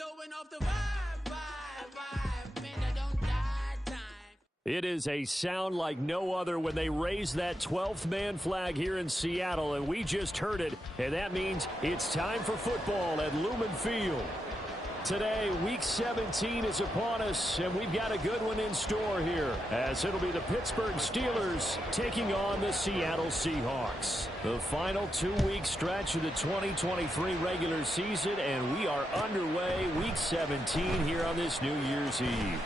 throwing off the vibe, man, I don't die time. It is a sound like no other when they raise that 12th man flag here in Seattle, and we just heard it, and that means it's time for football at Lumen Field. Today, Week 17 is upon us, and we've got a good one in store here, as it'll be the Pittsburgh Steelers taking on the Seattle Seahawks. The final 2-week stretch of the 2023 regular season, and we are underway Week 17 here on this New Year's Eve.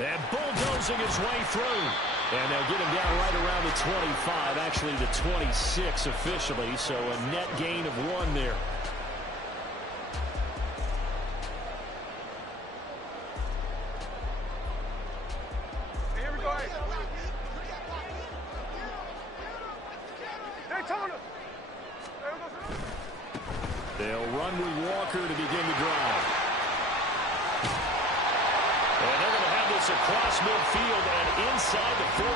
And bulldozing his way through. And they'll get him down right around the 25, actually the 26 officially, so a net gain of 1 there. They'll run with Walker to begin the drive. And they're going to have this across midfield and inside the 45.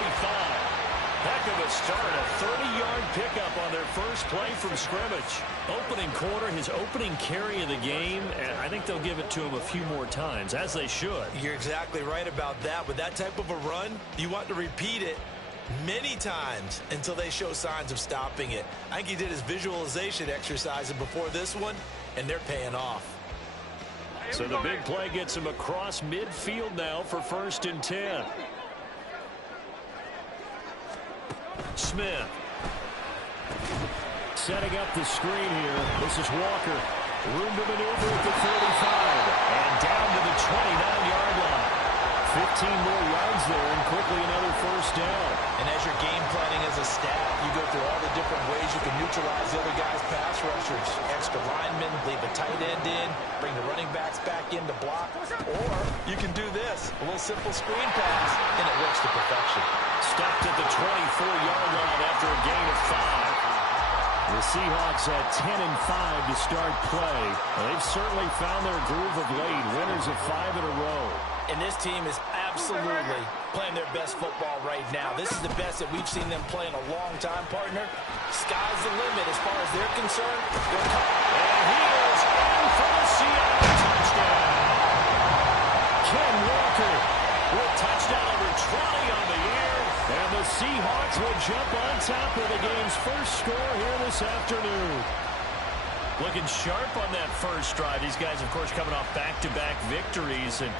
Heck of a start, a 30-yard pickup on their first play from scrimmage. Opening quarter, his opening carry of the game, and I think they'll give it to him a few more times, as they should. You're exactly right about that. With that type of a run, you want to repeat it many times until they show signs of stopping it. I think he did his visualization exercise before this one, and they're paying off. So the big play gets him across midfield now for 1st and 10. Smith. Setting up the screen here. This is Walker. Room to maneuver at the 45. And down to the 29-yard line. 15 more yards there, and quickly another 1st down. And as you're game planning as a staff, you go through all the different ways you can neutralize the other guy's pass rushers. Extra linemen, leave a tight end in, bring the running backs back in to block. Or you can do this, a little simple screen pass, and it works to perfection. Stopped at the 24-yard line after a gain of 5. The Seahawks at 10-5 to start play. They've certainly found their groove of late, winners of 5 in a row. And this team is absolutely playing their best football right now. This is the best that we've seen them play in a long time, partner. Sky's the limit as far as they're concerned. And he is in for the Seattle touchdown. Ken Walker with touchdown number 20 on the year. And the Seahawks will jump on top of the game's first score here this afternoon. Looking sharp on that first drive. These guys, of course, coming off back-to-back victories, and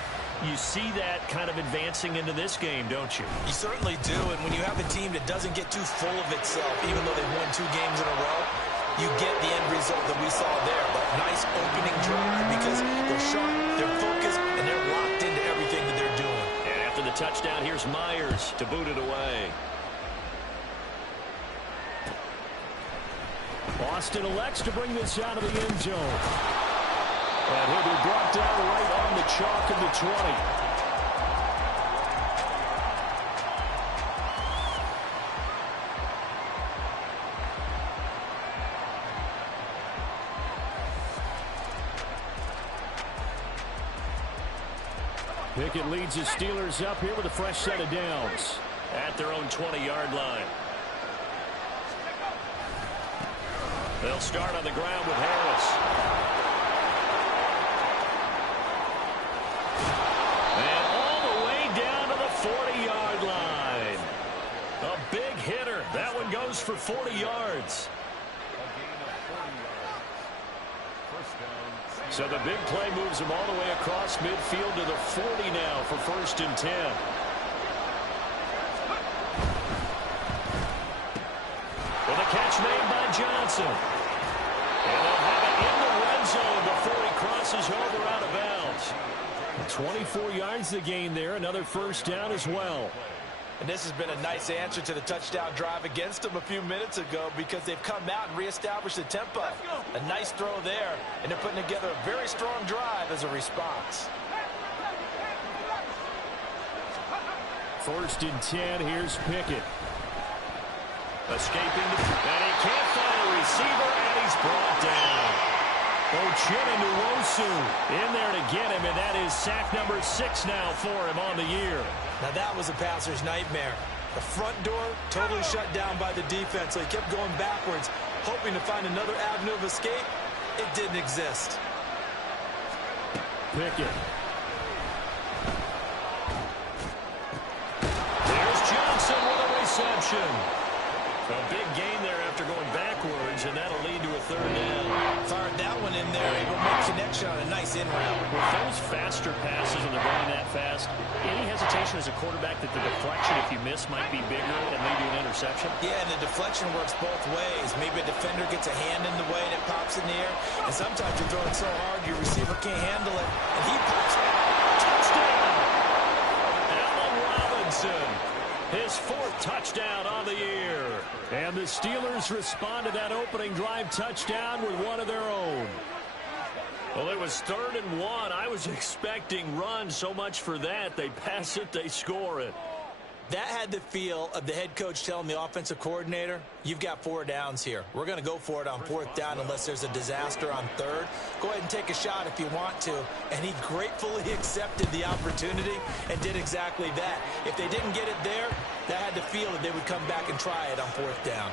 you see that kind of advancing into this game, don't you? You certainly do, and when you have a team that doesn't get too full of itself, even though they've won 2 games in a row, you get the end result that we saw there. But nice opening drive because they're sharp, they're focused, and they're locked into everything that they're doing. And after the touchdown, here's Myers to boot it away. Austin elects to bring this out of the end zone. And he'll be brought down right on the chalk of the 20. Pickett leads the Steelers up here with a fresh set of downs at their own 20-yard line. They'll start on the ground with Harris. And all the way down to the 40-yard line. A big hitter. That one goes for 40 yards. So the big play moves him all the way across midfield to the 40 now for 1st and 10. With a catch made by Johnson. And they'll have it in the red zone before he crosses over out of bounds. 24 yards to gain there. Another 1st down as well. And this has been a nice answer to the touchdown drive against them a few minutes ago because they've come out and reestablished the tempo. A nice throw there, and they're putting together a very strong drive as a response. 1st and 10, here's Pickett. Escaping, and he can't find a receiver, and he's brought down. Uchenna Nwosu in there to get him, and that is sack number 6 now for him on the year. Now that was a passer's nightmare. The front door totally shut down by the defense, so he kept going backwards, hoping to find another avenue of escape. It didn't exist. Pickett. There's Johnson with a reception. A big gain there after going backwards, and that'll lead to a third down. Fired that one in there, able to make connection on a nice in route. With those faster passes and they're going that fast, any hesitation as a quarterback that the deflection, if you miss, might be bigger and maybe an interception? Yeah, and the deflection works both ways. Maybe a defender gets a hand in the way and it pops in the air, and sometimes you're throwing so hard your receiver can't handle it, and he pops it. Touchdown! Allen Robinson, his 4th touchdown on the year. And the Steelers respond to that opening drive touchdown with one of their own. Well, it was 3rd and 1. I was expecting run, so much for that. They pass it, they score it. That had the feel of the head coach telling the offensive coordinator, you've got 4 downs here. We're going to go for it on 4th down unless there's a disaster on 3rd. Go ahead and take a shot if you want to. And he gratefully accepted the opportunity and did exactly that. If they didn't get it there, that had the feel that they would come back and try it on 4th down.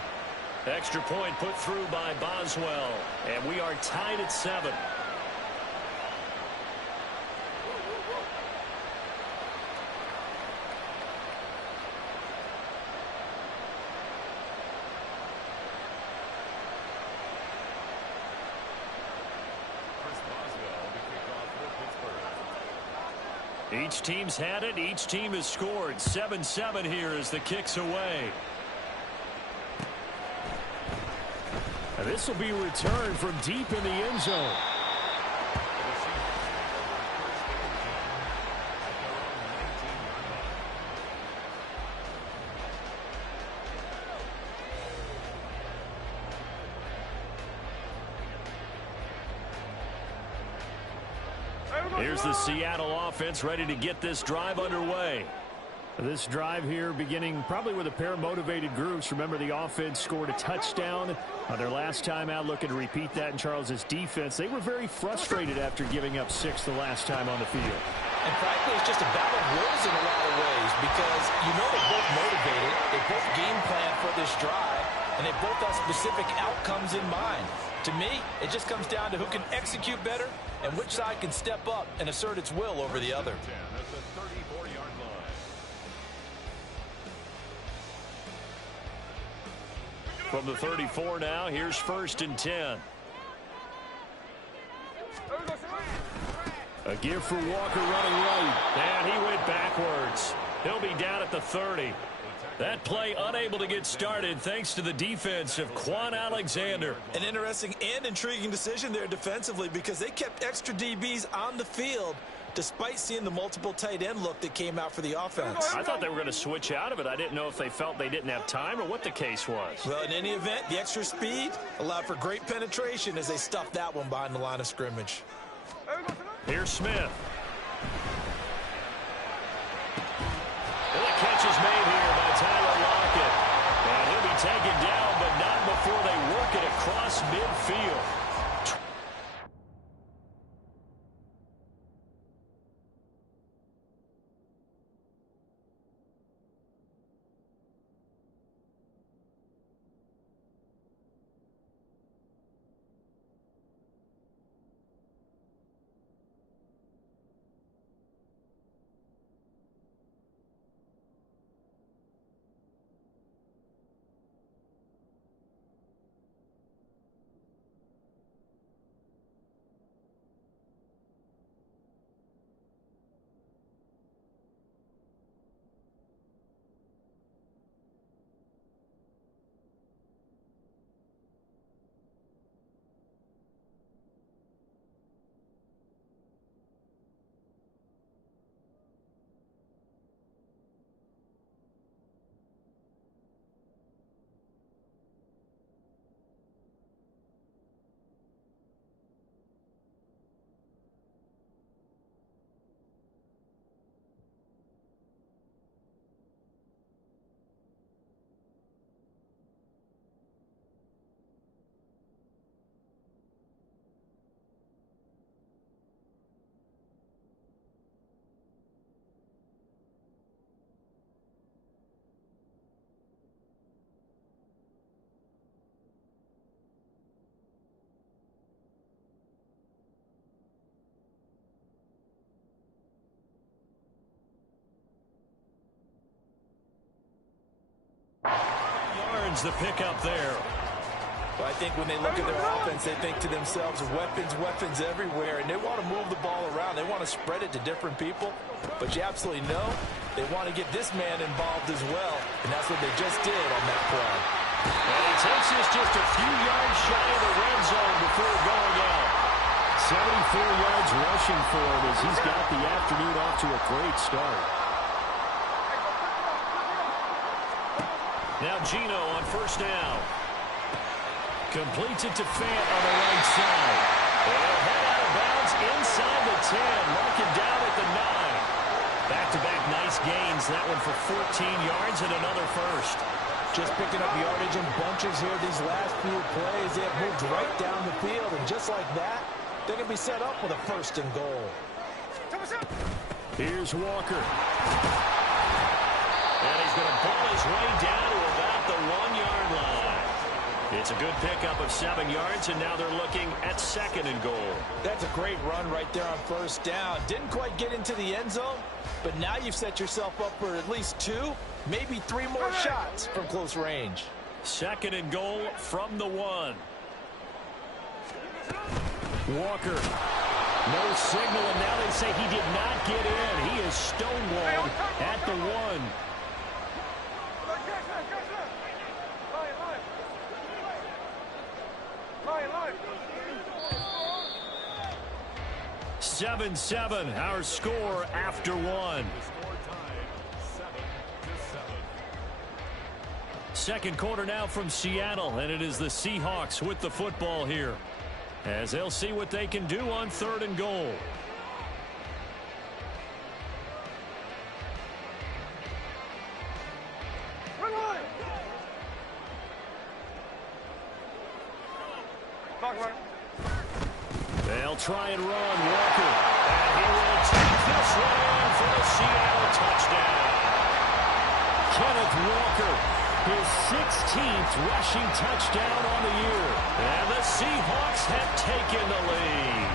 Extra point put through by Boswell. And we are tied at 7. Each team's had it. Each team has scored. 7-7 here as the kick's away. And this will be returned from deep in the end zone. Here's the Seattle offense ready to get this drive underway. This drive here beginning probably with a pair of motivated groups. Remember, the offense scored a touchdown on their last time out, looking to repeat that in Charles's defense. They were very frustrated after giving up 6 the last time on the field. And frankly, it's just a battle of wills in a lot of ways because you know they're both motivated, they both game plan for this drive, and they both have specific outcomes in mind. To me, it just comes down to who can execute better and which side can step up and assert its will over the other. From the 34 now, here's 1st and 10. A give for Walker running right. And he went backwards. He'll be down at the 30. That play unable to get started thanks to the defense of Quan Alexander. An interesting and intriguing decision there defensively because they kept extra DBs on the field despite seeing the multiple tight end look that came out for the offense. I thought they were going to switch out of it. I didn't know if they felt they didn't have time or what the case was. Well, in any event, the extra speed allowed for great penetration as they stuffed that one behind the line of scrimmage. Here's Smith. And the catch is made here by Tyler Lockett. And he'll be taken down, but not before they work it across midfield. yards the pickup there. Well, I think when they look at their offense, they think to themselves, weapons, weapons everywhere, and they want to move the ball around. They want to spread it to different people, but you absolutely know they want to get this man involved as well, and that's what they just did on that play. And he takes us just a few yards shy of the red zone before going out. 74 yards rushing for him as he's got the afternoon off to a great start. Now Geno on first down. Completes it to Fant on the right side. And he'll head out of bounds inside the 10. Mark it down at the 9. Back-to-back nice gains. That one for 14 yards and another first. Just picking up yardage in bunches here these last few plays. They have moved right down the field, and just like that, they're going to be set up with a first and goal. Here's Walker. And he's going to pull his way down to about the 1-yard line. It's a good pickup of 7 yards, and now they're looking at second and goal. That's a great run right there on first down. Didn't quite get into the end zone, but now you've set yourself up for at least 2, maybe 3 more shots from close range. Second and goal from the 1. Walker. No signal, and now they say he did not get in. He is stonewalled at the 1. 7-7, our score after 1. Second quarter now from Seattle, and it is the Seahawks with the football here, as they'll see what they can do on third and goal. They'll try and run. Walker. And he will take this one for the Seattle touchdown. Kenneth Walker, his 16th rushing touchdown on the year. And the Seahawks have taken the lead.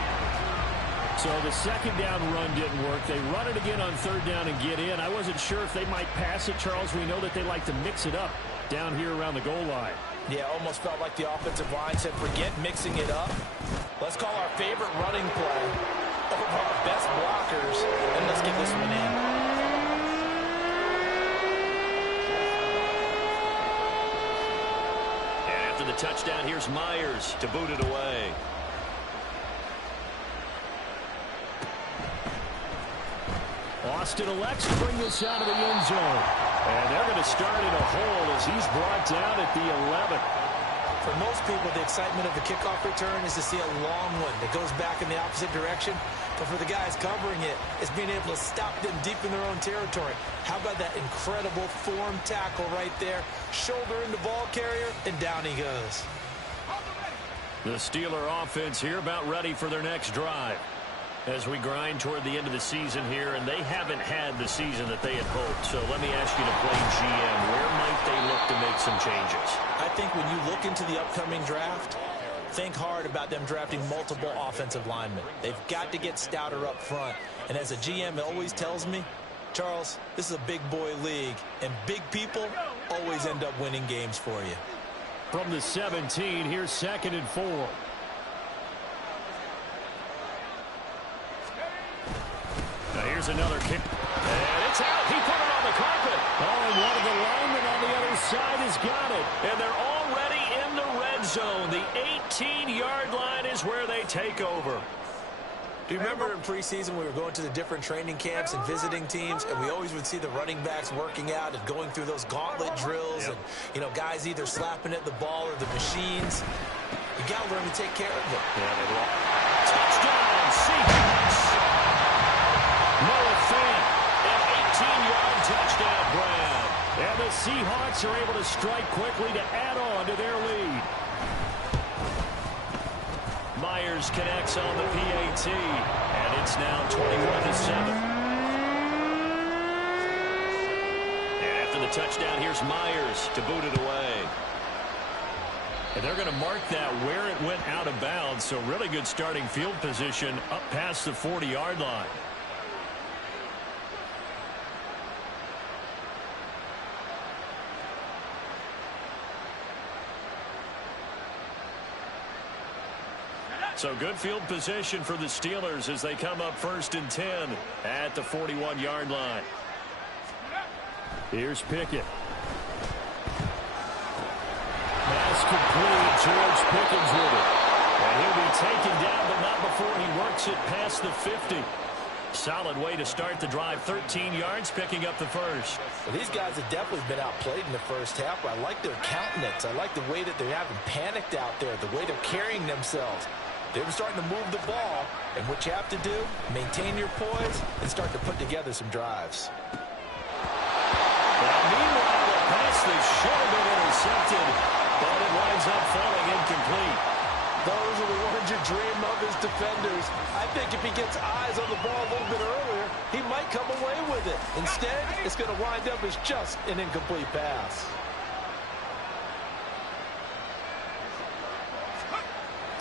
So the second down run didn't work. They run it again on third down and get in. I wasn't sure if they might pass it, Charles. We know that they like to mix it up down here around the goal line. Yeah, almost felt like the offensive line said, forget mixing it up. Let's call our favorite running play over our best blockers, and let's get this one in. And after the touchdown, here's Myers to boot it away. Austin elects to bring this out of the end zone. And they're going to start in a hole as he's brought down at the 11. For most people, the excitement of the kickoff return is to see a long one that goes back in the opposite direction. But for the guys covering it, it's being able to stop them deep in their own territory. How about that incredible form tackle right there? Shoulder into ball carrier, and down he goes. The Steeler offense here about ready for their next drive. As we grind toward the end of the season here, and they haven't had the season that they had hoped. So let me ask you to play GM. Where might they look to make some changes? I think when you look into the upcoming draft, think hard about them drafting multiple offensive linemen. They've got to get stouter up front. And as a GM, it always tells me, Charles, this is a big boy league, and big people always end up winning games for you. From the 17, here's second and 4. Now here's another kick. And it's out. He put it on the carpet. Oh, and one of the linemen on the other side has got it. And they're already in the red zone. The 18-yard line is where they take over. Do you remember in preseason we were going to the different training camps and visiting teams, and we always would see the running backs working out and going through those gauntlet drills, and, you know, guys either slapping at the ball or the machines. You got to learn to take care of it. Touchdown, Seahawks. Noah Fant, an 18-yard touchdown grab. And the Seahawks are able to strike quickly to add on to their lead. Myers connects on the PAT, and it's now 21-7. And after the touchdown, here's Myers to boot it away. And they're going to mark that where it went out of bounds, so really good starting field position up past the 40-yard line. So good field position for the Steelers as they come up 1st and 10 at the 41-yard line. Here's Pickett. Pass complete. George Pickens with it. And he'll be taken down, but not before he works it past the 50. Solid way to start the drive. 13 yards, picking up the first. Well, these guys have definitely been outplayed in the first half, but I like their countenance. I like the way that they're having panicked out there, the way they're carrying themselves. They're starting to move the ball, and what you have to do, maintain your poise and start to put together some drives. Now, meanwhile, the pass that should have been intercepted, but it winds up falling incomplete. Those are the ones you dream of as defenders. I think if he gets eyes on the ball a little bit earlier, he might come away with it. Instead, it's going to wind up as just an incomplete pass.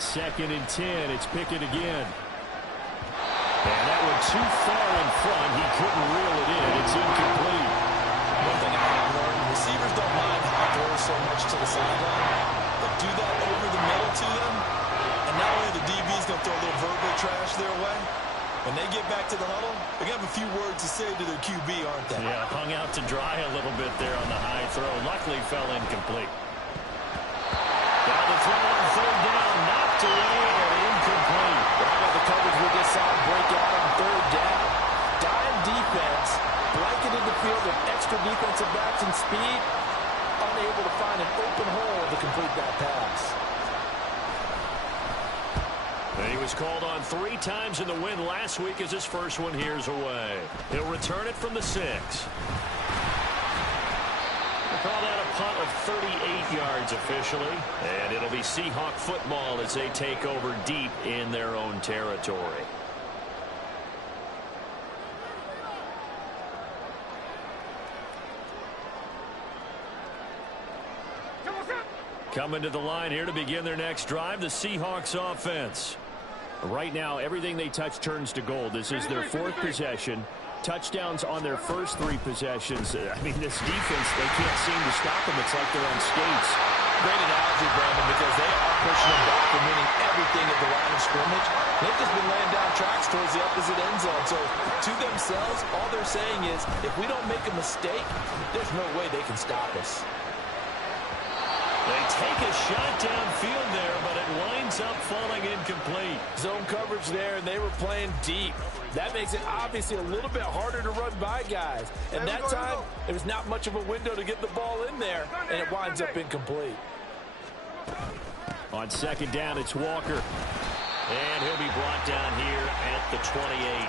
Second and 10. It's Pickett again. And that one too far in front. He couldn't reel it in. It's incomplete. One thing I have learned, receivers don't mind how it throws so much to the sideline, but do that over the middle to them, and not only the DB's going to throw a little verbal trash their way, when they get back to the huddle, they're going to have a few words to say to their QB, aren't they? Yeah, hung out to dry a little bit there on the high throw. Luckily fell incomplete. Down the throw on 3rd down, knocked away and incomplete. Well, the coverage we just saw break out on 3rd down. Dime defense, blanketed the field with extra defensive backs and speed, unable to find an open hole to complete that pass. And he was called on 3 times in the win last week as his first one here's away. He'll return it from the 6. We'll call that a punt of 38 yards officially. And it'll be Seahawk football as they take over deep in their own territory. Coming to the line here to begin their next drive, the Seahawks offense. Right now, everything they touch turns to gold. This is their 4th possession. Touchdowns on their first 3 possessions. I mean, this defense, they can't seem to stop them. It's like they're on skates. Great analogy, Brandon, because they are pushing them back and winning everything at the line of scrimmage. They've just been laying down tracks towards the opposite end zone. So to themselves, all they're saying is, if we don't make a mistake, there's no way they can stop us. They take a shot downfield there, but it winds up falling incomplete. Zone coverage there, and they were playing deep. That makes it obviously a little bit harder to run by guys. And that time, there was not much of a window to get the ball in there, and it winds up incomplete. On 2nd down, it's Walker. And he'll be brought down here at the 28.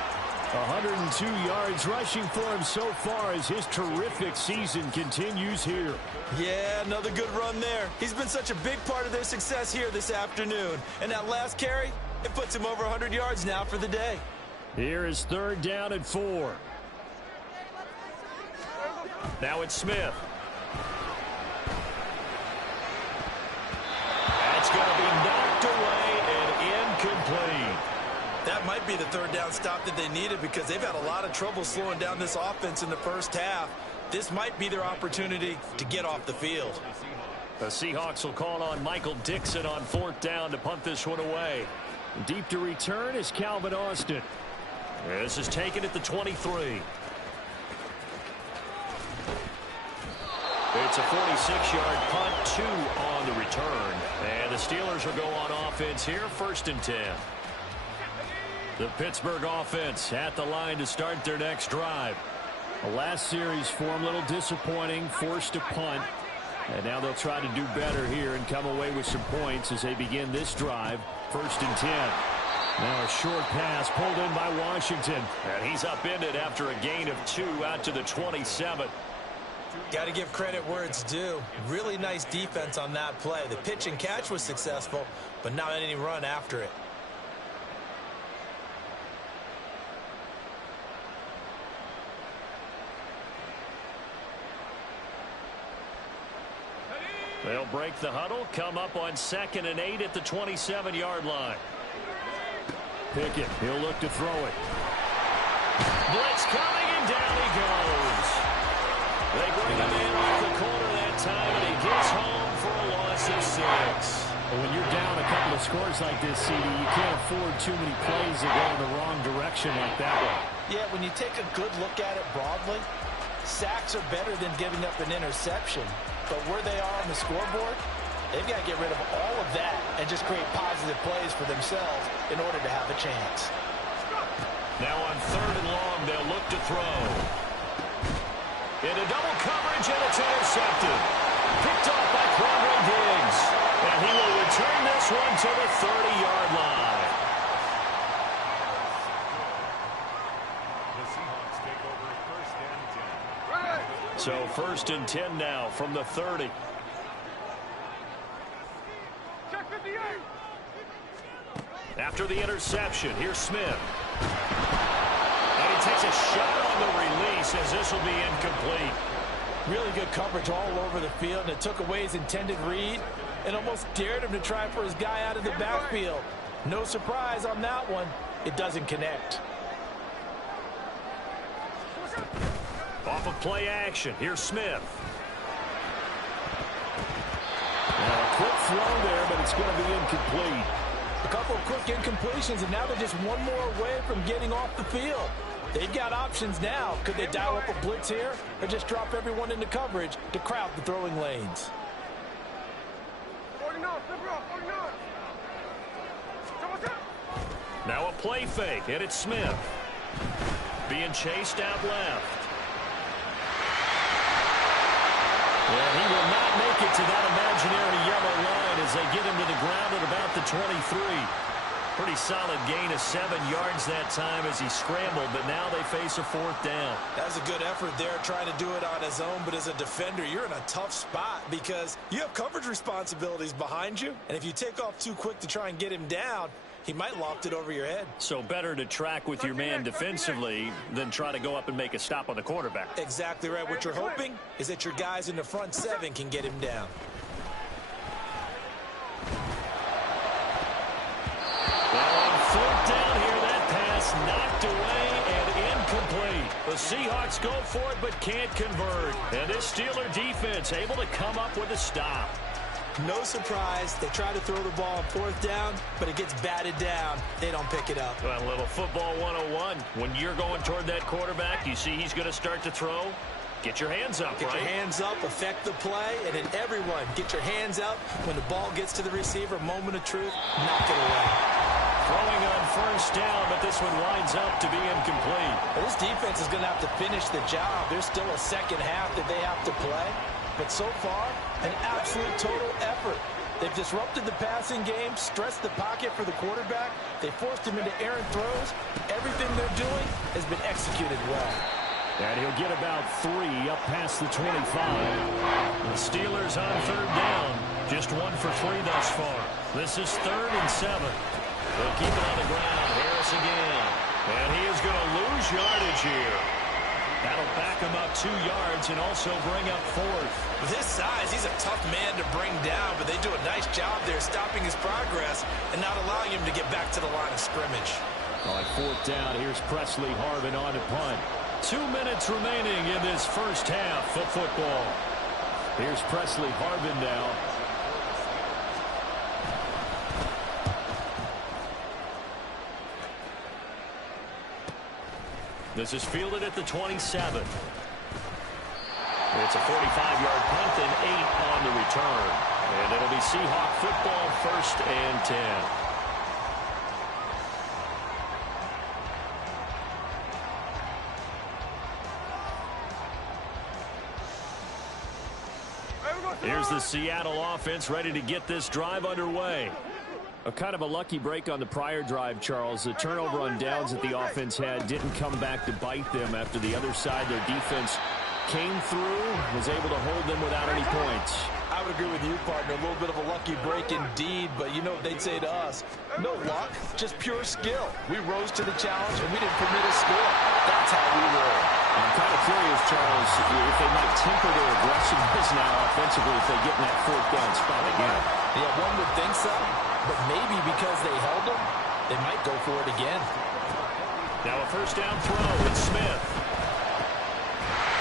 102 yards rushing for him so far as his terrific season continues here. Yeah, another good run there. He's been such a big part of their success here this afternoon. And that last carry, it puts him over 100 yards now for the day. Here is 3rd down and 4. Now it's Smith. That's going to be knocked away and incomplete. That might be the 3rd down stop that they needed because they've had a lot of trouble slowing down this offense in the first half. This might be their opportunity to get off the field. The Seahawks will call on Michael Dixon on 4th down to punt this one away. Deep to return is Calvin Austin. This is taken at the 23. It's a 46-yard punt, 2 on the return. And the Steelers will go on offense here, 1st and 10. The Pittsburgh offense at the line to start their next drive. The last series for them, a little disappointing, forced to punt. And now they'll try to do better here and come away with some points as they begin this drive, 1st and 10. Now a short pass pulled in by Washington. And he's upended after a gain of 2 out to the 27. Got to give credit where it's due. Really nice defense on that play. The pitch and catch was successful, but not any run after it. They'll break the huddle, come up on 2nd and 8 at the 27-yard line. Pickett, he'll look to throw it. Blitz coming, and down he goes. They bring him in off the corner that time, and he gets home for a loss of 6. When you're down a couple of scores like this, CD, you can't afford too many plays that go in the wrong direction like that one. Yeah, when you take a good look at it broadly, sacks are better than giving up an interception. But where they are on the scoreboard, they've got to get rid of all of that and just create positive plays for themselves in order to have a chance. Now on 3rd and long, they'll look to throw. Into double coverage, and it's intercepted. Picked off by Quandre Diggs. And he will return this one to the 30-yard line. The Seahawks take over 1st and 10. So 1st and 10 now from the 30. After the interception, here's Smith. And he takes a shot on the release as this will be incomplete. Really good coverage all over the field, and it took away his intended read and almost dared him to try for his guy out of the backfield. No surprise on that one. It doesn't connect. Off of play action, here's Smith. Now a quick throw there, but it's going to be incomplete. A couple of quick incompletions, and now they're just one more away from getting off the field. They've got options now. Could they dial up a blitz here or just drop everyone into coverage to crowd the throwing lanes? Now a play fake, and it's Smith. Being chased out left. And he will not make it to that imaginary yellow line as they get him to the ground at about the 23. Pretty solid gain of 7 yards that time as he scrambled, but now they face a 4th down. That was a good effort there trying to do it on his own, but as a defender, you're in a tough spot because you have coverage responsibilities behind you, and if you take off too quick to try and get him down, he might loft it over your head. So better to track with your man defensively than try to go up and make a stop on the quarterback. Exactly right. What you're hoping is that your guys in the front 7 can get him down. Well, on 4th down here, that pass knocked away and incomplete. The Seahawks go for it but can't convert. And this Steeler defense able to come up with a stop. No surprise. They try to throw the ball on 4th down, but it gets batted down. They don't pick it up. Well, a little football 101. When you're going toward that quarterback, you see he's going to start to throw. Get your hands up, Get your hands up, affect the play, and then everyone get your hands up. When the ball gets to the receiver, moment of truth, knock it away. Throwing on 1st down, but this one winds up to be incomplete. Well, this defense is going to have to finish the job. There's still a second half that they have to play. But so far, an absolute total effort. They've disrupted the passing game, stressed the pocket for the quarterback. They forced him into errant throws. Everything they're doing has been executed well. And he'll get about 3 up past the 25. The Steelers on 3rd down. Just 1 for 3 thus far. This is 3rd and 7. They'll keep it on the ground. Harris again. And he is going to lose yardage here. That'll back him up 2 yards and also bring up 4th. With his size, he's a tough man to bring down, but they do a nice job there stopping his progress and not allowing him to get back to the line of scrimmage. On 4th down, here's Presley Harvin on to punt. 2 minutes remaining in this first half of football. Here's Presley Harvin now. This is fielded at the 27. It's a 45-yard punt and 8 on the return. And it'll be Seahawk football 1st and 10. Here's the Seattle offense ready to get this drive underway. A kind of a lucky break on the prior drive, Charles. The turnover on downs that the offense had didn't come back to bite them after the other side. Their defense came through, was able to hold them without any points. I would agree with you, partner. A little bit of a lucky break indeed, but you know what they'd say to us? No luck, just pure skill. We rose to the challenge, and we didn't permit a score. That's how we roll. I'm kind of curious, Charles, if they might temper their aggressiveness now offensively if they get in that 4th down spot again. Yeah, one would think so, but maybe because they held them, they might go for it again. Now a 1st down throw. It's Smith.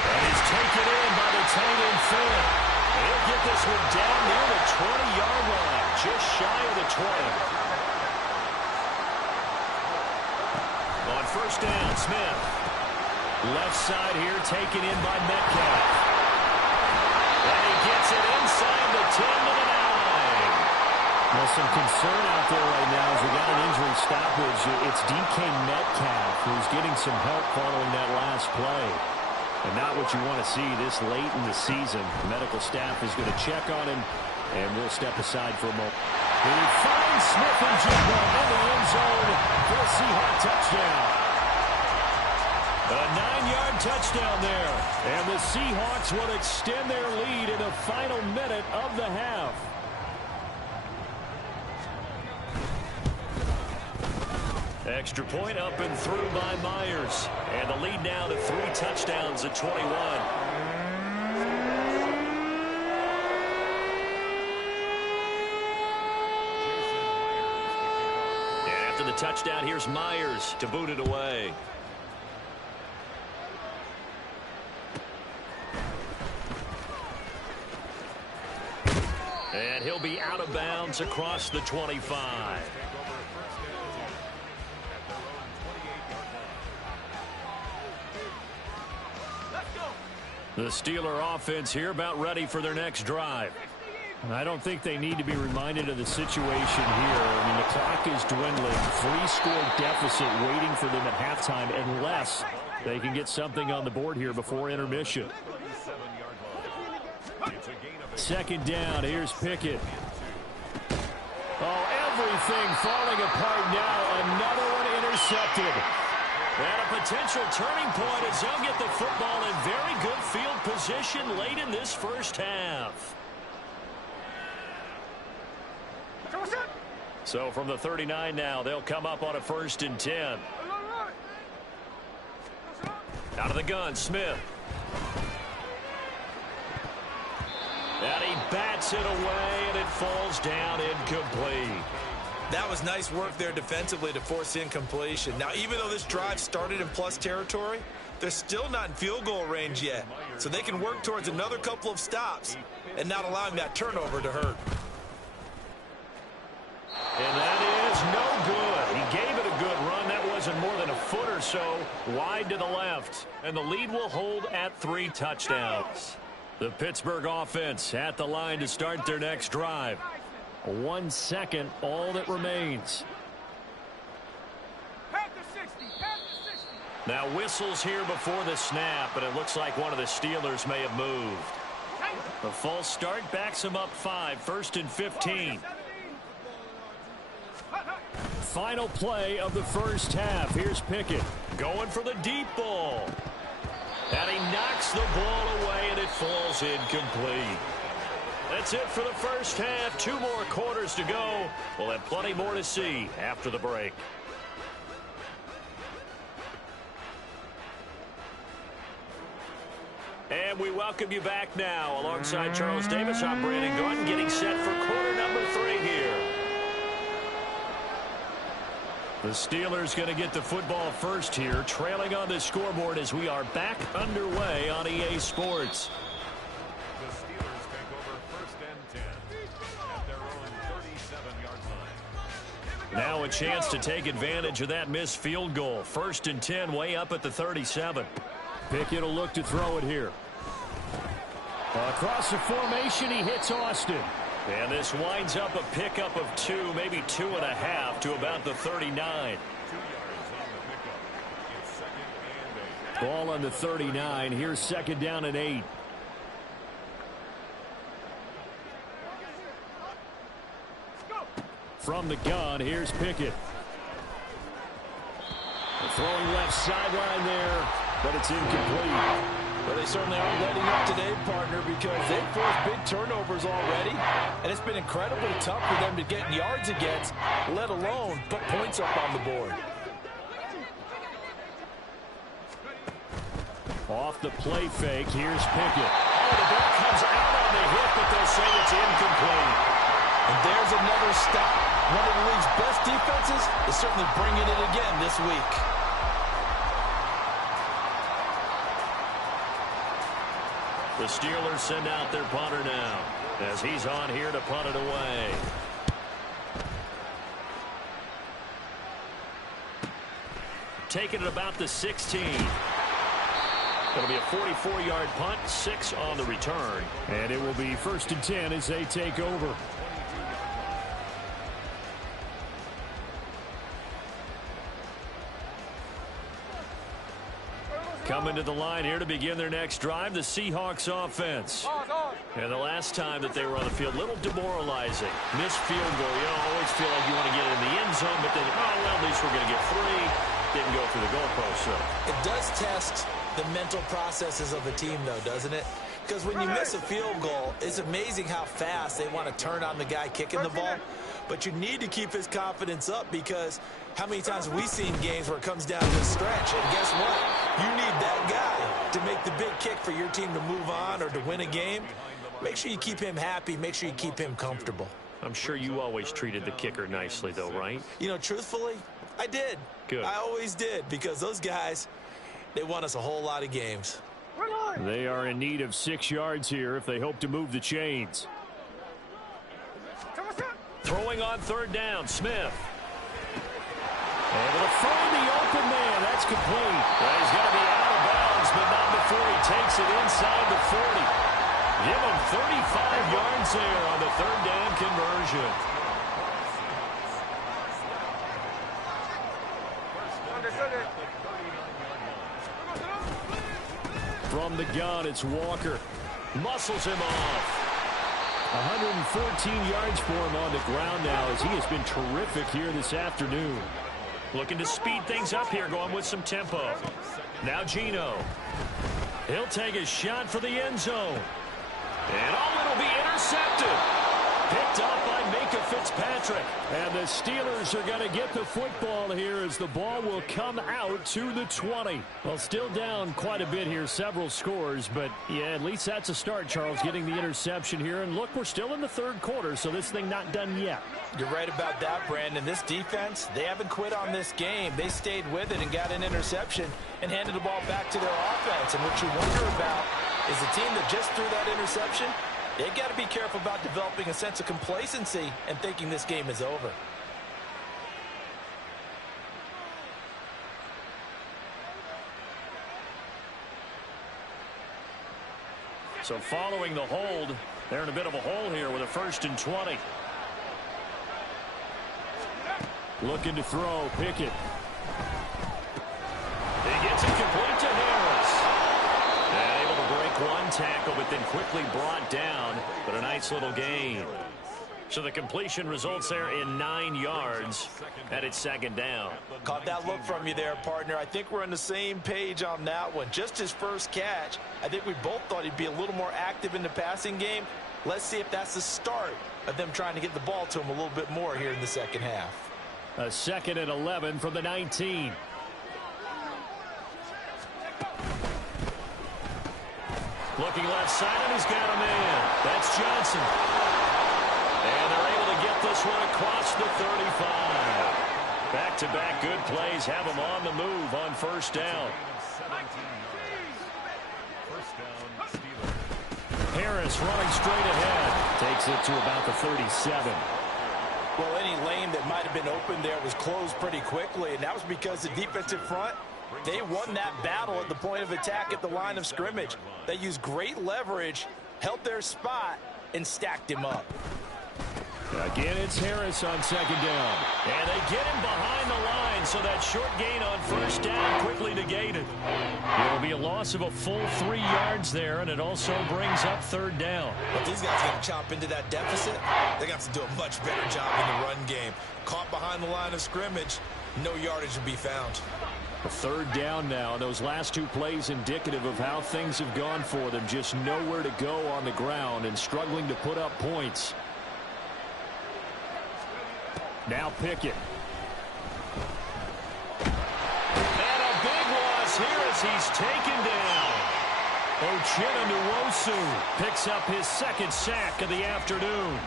And he's taken in by the tight end Finn. He'll get this one down near the 20-yard line, just shy of the 20. On first down, Smith. Left side here taken in by Metcalf. And he gets it inside the 10 to the 9. Well, some concern out there right now as we got an injury stoppage. It's DK Metcalf who's getting some help following that last play. And not what you want to see this late in the season. The medical staff is going to check on him, and we'll step aside for a moment. He finds Smith and Jigba in the end zone for a Seahawks touchdown. A 9-yard touchdown there. And the Seahawks will extend their lead in the final minute of the half. Extra point up and through by Myers. And the lead now to 3 touchdowns at 21. And after the touchdown, here's Myers to boot it away. And he'll be out of bounds across the 25. The Steeler offense here about ready for their next drive. I don't think they need to be reminded of the situation here. I mean, the clock is dwindling. 3-score deficit waiting for them at halftime unless they can get something on the board here before intermission. Second down. Here's Pickett. Oh, everything falling apart now. Another one intercepted. And a potential turning point as they'll get the football in very good field position late in this first half. So from the 39 now, they'll come up on a 1st and 10. Out of the gun, Smith. And he bats it away, and it falls down incomplete. That was nice work there defensively to force incompletion. Now, even though this drive started in plus territory, they're still not in field goal range yet. So they can work towards another couple of stops and not allowing that turnover to hurt. And that is no good. He gave it a good run. That wasn't more than a foot or so wide to the left. And the lead will hold at 3 touchdowns. The Pittsburgh offense at the line to start their next drive. 1 second, all that remains. Now whistles here before the snap, but it looks like one of the Steelers may have moved. The false start backs him up 5, 1st and 15. Final play of the first half. Here's Pickett. Going for the deep ball. And he knocks the ball away, and it falls incomplete. That's it for the first half. 2 more quarters to go. We'll have plenty more to see after the break. And we welcome you back now. Alongside Charles Davis, I'm Brandon Gaudin, getting set for quarter number 3 here. The Steelers going to get the football first here, trailing on the scoreboard as we are back underway on EA Sports. The Steelers take over 1st and 10 at their own 37-yard line. Now a chance to take advantage of that missed field goal. 1st and 10 way up at the 37. Pickett will look to throw it here. Across the formation, he hits Austin. And this winds up a pickup of 2, maybe 2.5 to about the 39. 2 yards on the pickup. It's 2nd and 8. Ball on the 39. Here's 2nd down and 8. From the gun, here's Pickett. Throwing left sideline there, but it's incomplete. Well, they certainly aren't letting up today, partner, because they've forced big turnovers already, and it's been incredibly tough for them to get yards against, let alone put points up on the board. Off the play fake, here's Pickett. Oh, the ball comes out on the hit, but they'll say it's incomplete. And there's another stop. One of the league's best defenses is certainly bringing it again this week. The Steelers send out their punter now as he's on here to punt it away. Taking it about the 16. It'll be a 44-yard punt, 6 on the return. And it will be 1st and 10 as they take over. Coming to the line here to begin their next drive, the Seahawks offense. And the last time that they were on the field, a little demoralizing. Missed field goal. You always feel like you want to get it in the end zone, but then, oh, well, at least we're going to get 3. Didn't go through the goalpost, so. It does test the mental processes of a team, though, doesn't it? Because when you miss a field goal, it's amazing how fast they want to turn on the guy kicking the ball. But you need to keep his confidence up, because how many times have we seen games where it comes down to a stretch? And guess what? You need that guy to make the big kick for your team to move on or to win a game. Make sure you keep him happy. Make sure you keep him comfortable. I'm sure you always treated the kicker nicely, though, right? You know, truthfully, I did. Good. I always did, because those guys, they won us a whole lot of games. They are in need of 6 yards here if they hope to move the chains. Throwing on 3rd down, Smith. Able to find the open man. That's complete. Well, he's going to be out of bounds, but not before he takes it inside the 40. Give him 35 yards there on the 3rd down conversion. From the gun, it's Walker. Muscles him off. 114 yards for him on the ground now, as he has been terrific here this afternoon. Looking to speed things up here, going with some tempo. Now Geno. He'll take a shot for the end zone. And it'll be intercepted. Picked up by Micah Fitzpatrick. And the Steelers are going to get the football here as the ball will come out to the 20. Well, still down quite a bit here, several scores, but yeah, at least that's a start, Charles, getting the interception here. And look, we're still in the 3rd quarter, so this thing not done yet. You're right about that, Brandon. This defense, they haven't quit on this game. They stayed with it and got an interception and handed the ball back to their offense. And what you wonder about is the team that just threw that interception, they got to be careful about developing a sense of complacency and thinking this game is over. So following the hold, they're in a bit of a hole here with a 1st and 20. Looking to throw, Pickett. He gets it complete to Harris. And able to break one tackle, but then quickly brought down. But a nice little gain. So the completion results there in 9 yards. And it's 2nd down. Caught that look from you there, partner. I think we're on the same page on that one. Just his first catch, I think we both thought he'd be a little more active in the passing game. Let's see if that's the start of them trying to get the ball to him a little bit more here in the 2nd half. A 2nd and 11 from the 19. Looking left side, and he's got a man. That's Johnson. And they're able to get this one across the 35. Back-to-back good plays have them on the move on 1st down. Harris running straight ahead. Takes it to about the 37. Well, any lane that might have been open there was closed pretty quickly, and that was because the defensive front, they won that battle at the point of attack at the line of scrimmage. They used great leverage, held their spot, and stacked him up. Again, it's Harris on 2nd down. And they get him behind the line, so that short gain on 1st down quickly negated. It'll be a loss of a full 3 yards there, and it also brings up 3rd down. But these guys got to chop into that deficit. They got to do a much better job in the run game. Caught behind the line of scrimmage, no yardage to be found. A 3rd down now. Those last 2 plays indicative of how things have gone for them. Just nowhere to go on the ground and struggling to put up points. Now Pickett. And a big loss here as he's taken down. Uchenna Nwosu picks up his 2nd sack of the afternoon.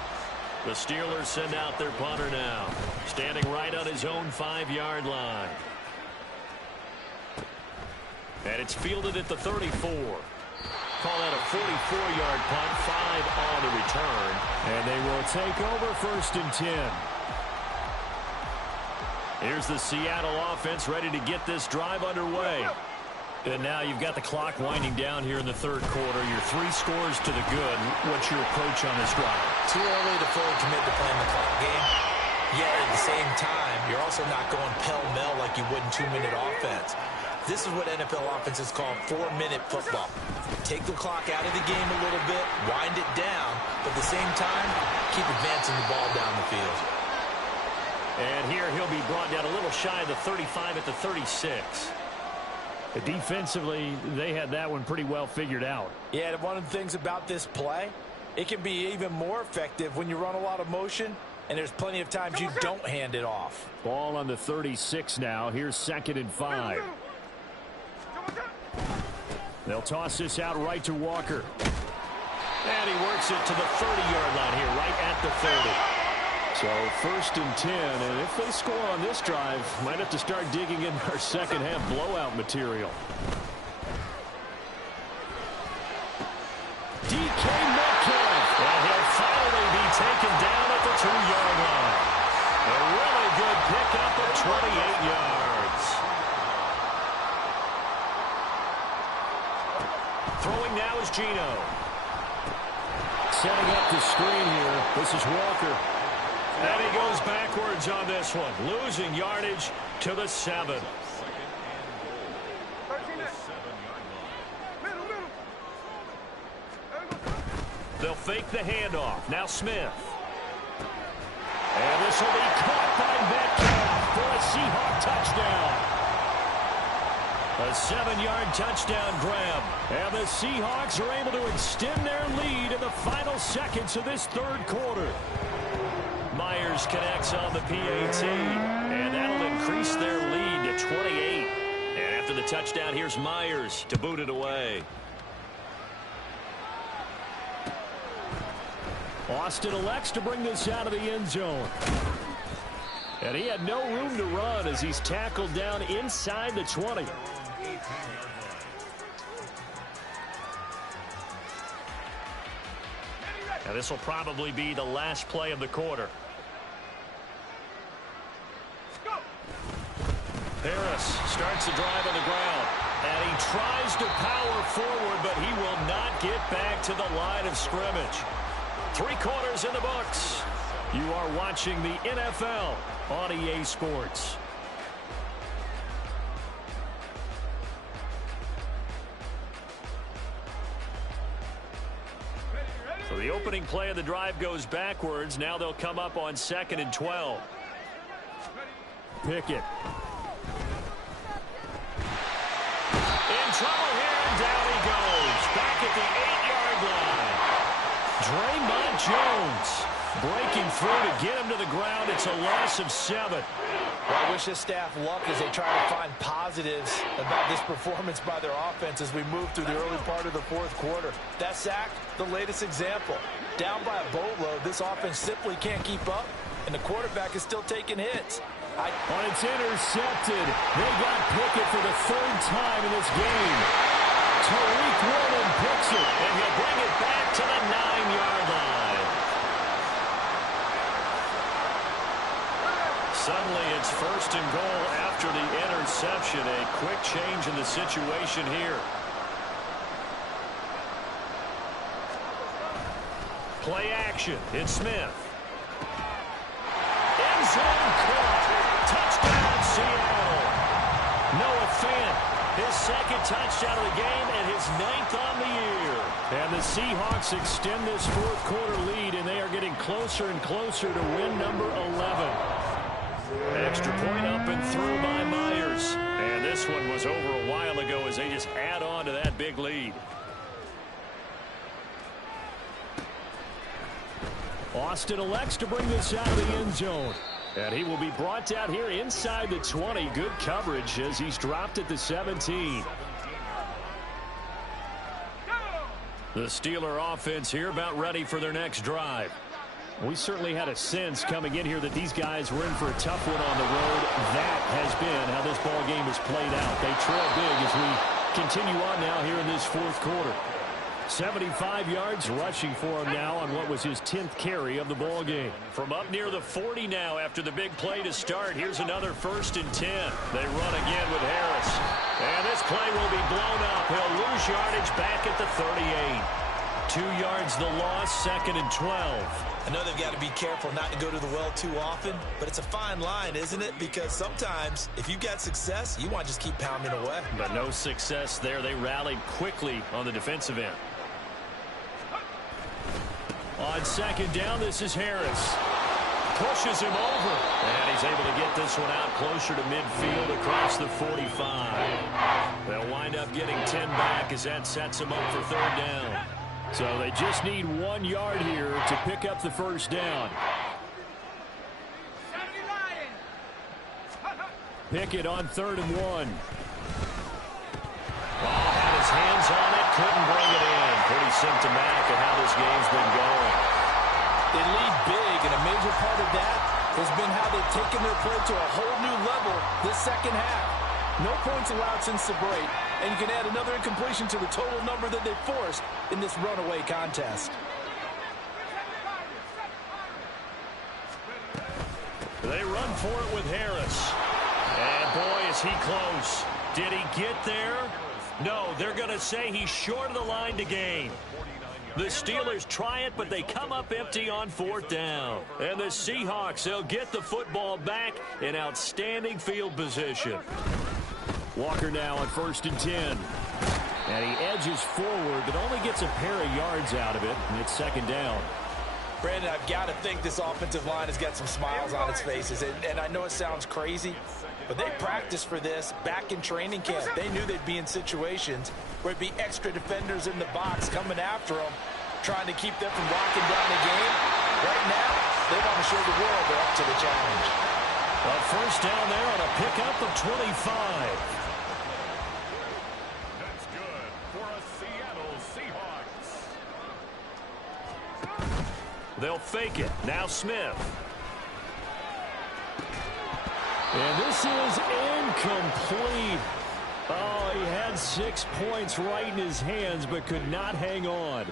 The Steelers send out their punter now, standing right on his own 5-yard line. And it's fielded at the 34. call that a 44-yard punt, 5 on the return. And they will take over 1st and 10. Here's the Seattle offense ready to get this drive underway. And now you've got the clock winding down here in the 3rd quarter. Your 3 scores to the good. What's your approach on this drive? Too early to fully commit to playing the clock game. Yet at the same time, you're also not going pell-mell like you would in 2-minute offense. This is what NFL offenses call 4-minute football. Take the clock out of the game a little bit, wind it down, but at the same time, keep advancing the ball down the field. And here he'll be brought down a little shy of the 35 at the 36. Defensively, they had that one pretty well figured out. Yeah, and one of the things about this play, it can be even more effective when you run a lot of motion, and there's plenty of times you don't hand it off. Ball on the 36 now. Here's 2nd and 5. They'll toss this out right to Walker. And he works it to the 30-yard line here, right at the 30. So 1st and 10, and if they score on this drive, might have to start digging in our second half blowout material. DK Metcalf. And he'll finally be taken down at the 2-yard line. A really good pickup of 28 yards. Throwing now is Geno. Setting up the screen here. This is Walker. And he goes backwards on this one, losing yardage to the 7. They'll fake the handoff. Now Smith. And this will be caught by Metcalf for a Seahawk touchdown. A 7-yard touchdown grab. And the Seahawks are able to extend their lead in the final seconds of this 3rd quarter. Myers connects on the PAT, and that'll increase their lead to 28. And after the touchdown, here's Myers to boot it away. Austin elects to bring this out of the end zone. And he had no room to run as he's tackled down inside the 20. Now this will probably be the last play of the quarter. Harris starts the drive on the ground. And he tries to power forward, but he will not get back to the line of scrimmage. 3 quarters in the books. You are watching the NFL on EA Sports. So the opening play of the drive goes backwards. Now they'll come up on 2nd and 12. Pickett. In trouble here, and down he goes. Back at the 8-yard line. Draymond Jones breaking through to get him to the ground. It's a loss of 7. Well, I wish this staff luck as they try to find positives about this performance by their offense as we move through the early part of the 4th quarter. That sack, the latest example. Down by a boatload, this offense simply can't keep up, and the quarterback is still taking hits. It's intercepted. They got Pickett for the 3rd time in this game. Tariq Woolen picks it, and he'll bring it back to the 9-yard line. Suddenly it's 1st and goal after the interception. A quick change in the situation here. Play action. It's Smith. End zone caught. Touchdown, Seattle. Noah Fant, his 2nd touchdown of the game and his 9th on the year. And the Seahawks extend this 4th quarter lead, and they are getting closer and closer to win number 11. Extra point up and through by Myers. And this one was over a while ago as they just add on to that big lead. Austin elects to bring this out of the end zone. And he will be brought down here inside the 20. Good coverage as he's dropped at the 17. The Steeler offense here about ready for their next drive. We certainly had a sense coming in here that these guys were in for a tough one on the road. That has been how this ball game has played out. They trail big as we continue on now here in this 4th quarter. 75 yards rushing for him now on what was his 10th carry of the ball game. From up near the 40 now after the big play to start. Here's another 1st and 10. They run again with Harris. And this play will be blown up. He'll lose yardage back at the 38. 2 yards the loss, 2nd and 12. I know they've got to be careful not to go to the well too often, but it's a fine line, isn't it? Because sometimes if you've got success, you want to just keep pounding away. But no success there. They rallied quickly on the defensive end. On 2nd down, this is Harris. Pushes him over. And he's able to get this one out closer to midfield across the 45. They'll wind up getting 10 back as that sets them up for 3rd down. So they just need 1 yard here to pick up the 1st down. Pickett on 3rd and 1. Had his hands on it, couldn't bring it in. Pretty symptomatic of how this game's been going. They lead big, and a major part of that has been how they've taken their play to a whole new level this 2nd half. No points allowed since the break, and you can add another incompletion to the total number that they forced in this runaway contest. They run for it with Harris. And boy, is he close. Did he get there? No, they're going to say he's short of the line to gain. The Steelers try it, but they come up empty on 4th down. And the Seahawks, they'll get the football back in outstanding field position. Walker now on 1st and 10. And he edges forward, but only gets a pair of yards out of it, and it's 2nd down. Brandon, I've got to think this offensive line has got some smiles on its faces. And I know it sounds crazy, but they practiced for this back in training camp. They knew they'd be in situations where it'd be extra defenders in the box coming after them, trying to keep them from locking down the game. Right now, they want to show the world they're up to the challenge. A 1st down there on a pickup of 25. That's good for a Seattle Seahawks. They'll fake it. Now Smith. And this is incomplete. Oh, he had 6 points right in his hands, but could not hang on.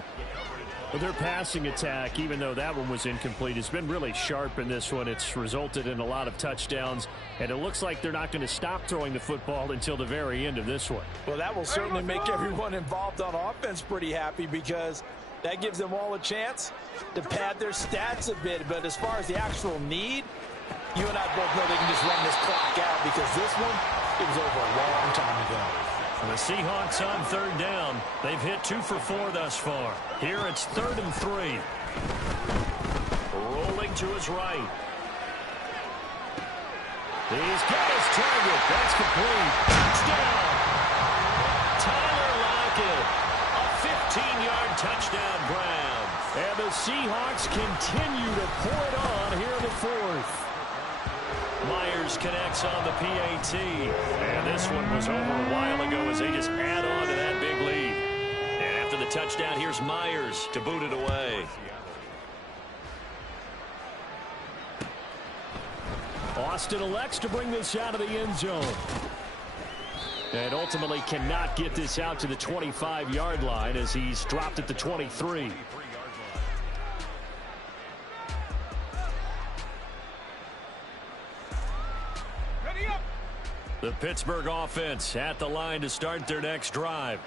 Well, their passing attack, even though that one was incomplete, has been really sharp in this one. It's resulted in a lot of touchdowns, and it looks like they're not going to stop throwing the football until the very end of this one. Well, that will certainly make everyone involved on offense pretty happy, because that gives them all a chance to pad their stats a bit. But as far as the actual need, you and I both know they can just run this clock out, because this one, it was over a long time ago. The Seahawks on 3rd down. They've hit 2 for 4 thus far. Here it's 3rd and 3. Rolling to his right. He's got his target. That's complete. Touchdown! Tyler Lockett. A 15-yard touchdown grab. And the Seahawks continue to pour it on here in the 4th. Myers connects on the PAT. And this one was over a while ago as they just add on to that big lead. And after the touchdown, here's Myers to boot it away. Austin elects to bring this out of the end zone. And ultimately cannot get this out to the 25-yard line as he's dropped at the 23. The Pittsburgh offense at the line to start their next drive.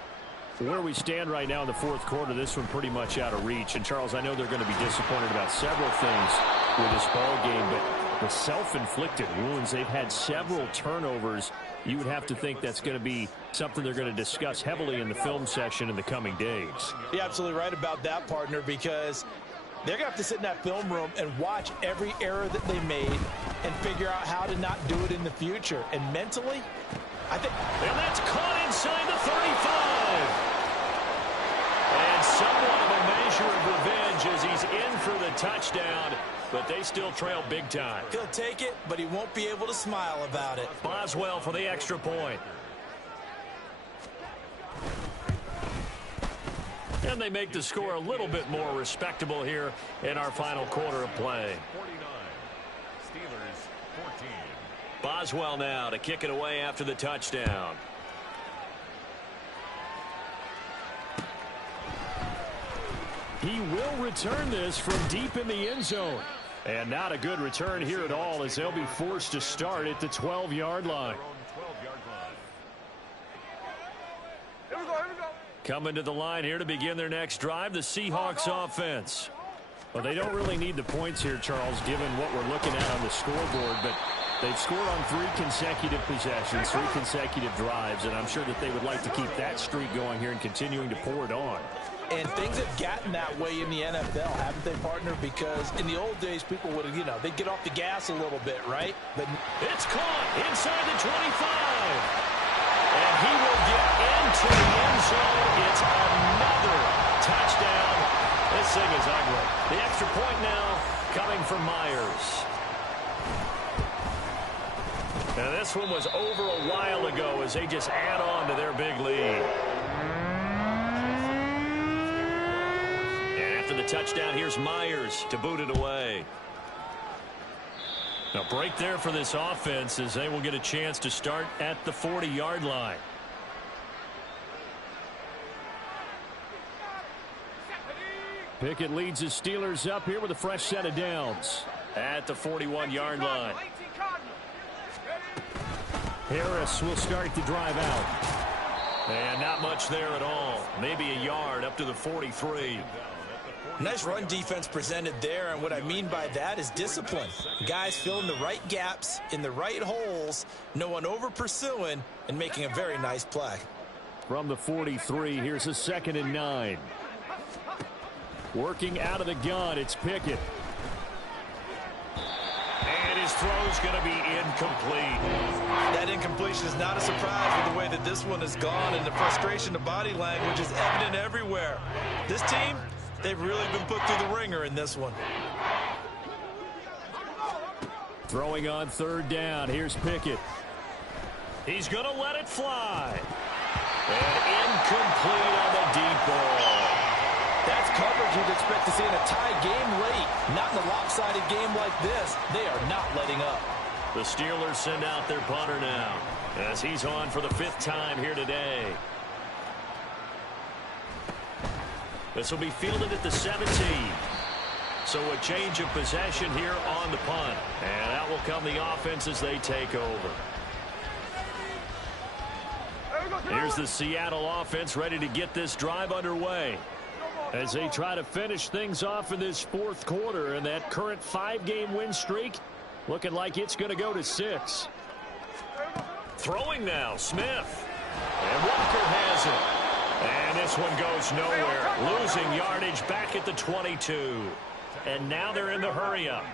Where we stand right now in the 4th quarter, this one pretty much out of reach. And, Charles, I know they're going to be disappointed about several things with this ball game, but the self-inflicted wounds, they've had several turnovers. You would have to think that's going to be something they're going to discuss heavily in the film session in the coming days. You're absolutely right about that, partner, because they're going to have to sit in that film room and watch every error that they made and figure out how to not do it in the future. And mentally, I think... And that's caught inside the 35. And somewhat of a measure of revenge as he's in for the touchdown, but they still trail big time. He'll take it, but he won't be able to smile about it. Boswell for the extra point. And they make the score a little bit more respectable here in our final quarter of play. 49. Steelers 14. Boswell now to kick it away after the touchdown. He will return this from deep in the end zone. And not a good return here at all, as they'll be forced to start at the 12-yard line. Coming to the line here to begin their next drive, the Seahawks offense. Well, they don't really need the points here, Charles, given what we're looking at on the scoreboard, but they've scored on 3 consecutive possessions, 3 consecutive drives, and I'm sure that they would like to keep that streak going here and continuing to pour it on. And things have gotten that way in the NFL, haven't they, partner? Because in the old days, people would, they'd get off the gas a little bit, right? But it's caught inside the 25. And he will get into the end zone. It's another touchdown. This thing is ugly. The extra point now coming from Myers. Now this one was over a while ago as they just add on to their big lead. And after the touchdown, here's Myers to boot it away. Now break there for this offense as they will get a chance to start at the 40-yard line. Pickett leads his Steelers up here with a fresh set of downs at the 41-yard line. Harris will start to drive out. And not much there at all. Maybe a yard up to the 43. Nice run defense presented there, and what I mean by that is discipline. Guys filling the right gaps in the right holes, no one over pursuing, and making a very nice play. From the 43, here's a 2nd and 9. Working out of the gun, it's Pickett. And his throw's going to be incomplete. That incompletion is not a surprise with the way that this one has gone, and the frustration, the body language is evident everywhere. This team, they've really been put through the ringer in this one. Throwing on 3rd down. Here's Pickett. He's going to let it fly. And incomplete on the deep ball. That's coverage you'd expect to see in a tie game late. Not in a lopsided game like this. They are not letting up. The Steelers send out their punter now as he's on for the 5th time here today. This will be fielded at the 17. So a change of possession here on the punt. And out will come the offense as they take over. Here's the Seattle offense ready to get this drive underway as they try to finish things off in this 4th quarter. And that current 5-game win streak looking like it's going to go to 6. Throwing now, Smith. And Walker has it. And this one goes nowhere. Losing yardage back at the 22. And now they're in the hurry-up.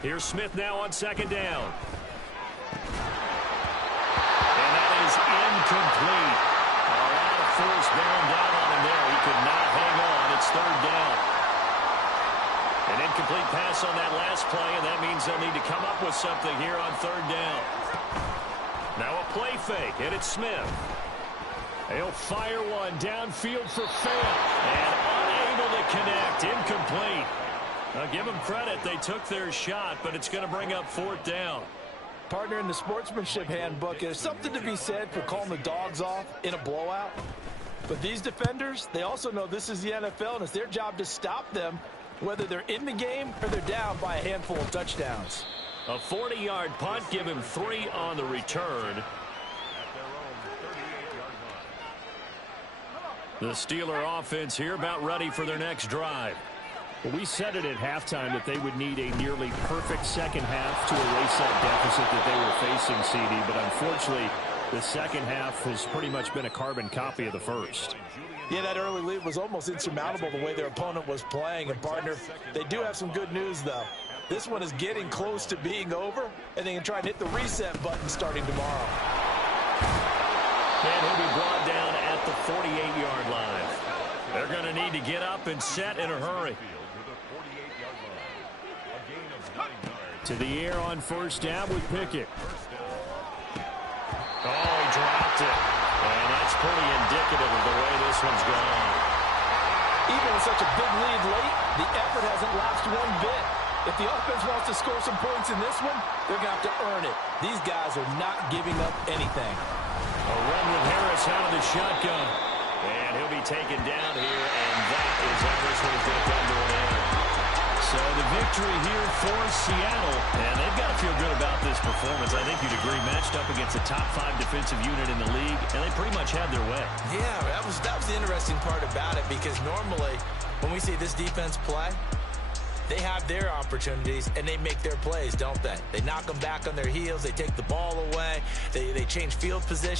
Here's Smith now on 2nd down. And that is incomplete. A lot of force bearing down on him there. He could not hang on. It's 3rd down. An incomplete pass on that last play, and that means they'll need to come up with something here on 3rd down. Now a play fake, and it's Smith. He'll fire one downfield for Fant, and unable to connect. Incomplete. Now give them credit. They took their shot, but it's going to bring up 4th down. Partner, in the sportsmanship handbook, there's something to be said for calling the dogs off in a blowout. But these defenders, they also know this is the NFL, and it's their job to stop them, whether they're in the game or they're down by a handful of touchdowns. A 40-yard punt, give him 3 on the return. The Steeler offense here about ready for their next drive. Well, we said it at halftime that they would need a nearly perfect second half to erase that deficit that they were facing, CD. But unfortunately, the second half has pretty much been a carbon copy of the first. Yeah, that early lead was almost insurmountable the way their opponent was playing. And, partner, they do have some good news, though. This one is getting close to being over, and they can try and hit the reset button starting tomorrow. And he'll be brought down at the 48-yard line. They're going to need to get up and set in a hurry. To the air on 1st down with Pickett. Oh, he dropped it. And that's pretty indicative of the way this one's gone. Even with such a big lead late, the effort hasn't lapsed one bit. If the offense wants to score some points in this one, they're going to have to earn it. These guys are not giving up anything. A run with Harris out of the shotgun. And he'll be taken down here, and that is how this one is going to come to an end. So the victory here for Seattle, and they've got to feel good about this performance. I think you'd agree, matched up against a top 5 defensive unit in the league, and they pretty much had their way. Yeah, that was the interesting part about it, because normally when we see this defense play, they have their opportunities, and they make their plays, don't they? They knock them back on their heels. They take the ball away. They change field position.